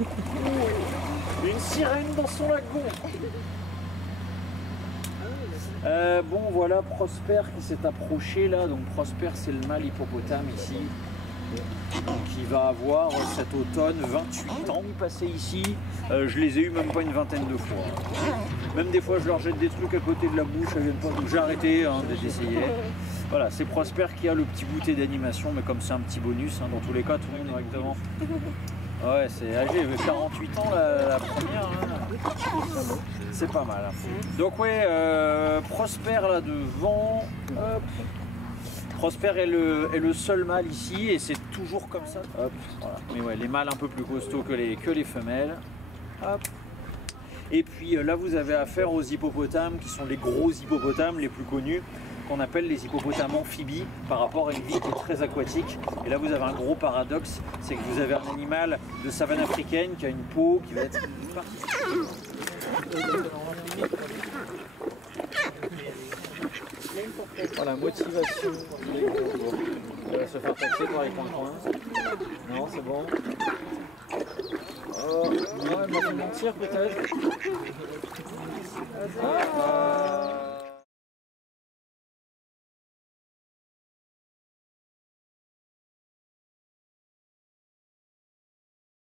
Une sirène dans son lagon. Bon voilà Prosper qui s'est approché là, donc Prosper c'est le mâle hippopotame ici. Donc il va avoir cet automne 28 ans passés ici. Je les ai eu même pas une vingtaine de fois. Même des fois je leur jette des trucs à côté de la bouche, elles viennent pas. Donc j'ai arrêté d'essayer. Voilà, c'est Prosper qui a le petit goûter d'animation, mais comme c'est un petit bonus, dans tous les cas tout le monde directement. Ouais, c'est âgé, 48 ans la première. C'est pas mal. Donc ouais, Prosper là devant. Hop. Prosper est le seul mâle ici et c'est toujours comme ça. Hop, voilà. Mais ouais, les mâles un peu plus costauds que les femelles. Hop. Et puis là vous avez affaire aux hippopotames qui sont les gros hippopotames les plus connus, qu'on appelle les hippopotames amphibies par rapport à une vie qui est très aquatique. Et là vous avez un gros paradoxe, c'est que vous avez un animal de savane africaine qui a une peau qui va être voilà, motivation. Il va se faire taxer par les coins. Non, c'est bon. Oh, ouais, il m'a fait mentir peut-être. Ah,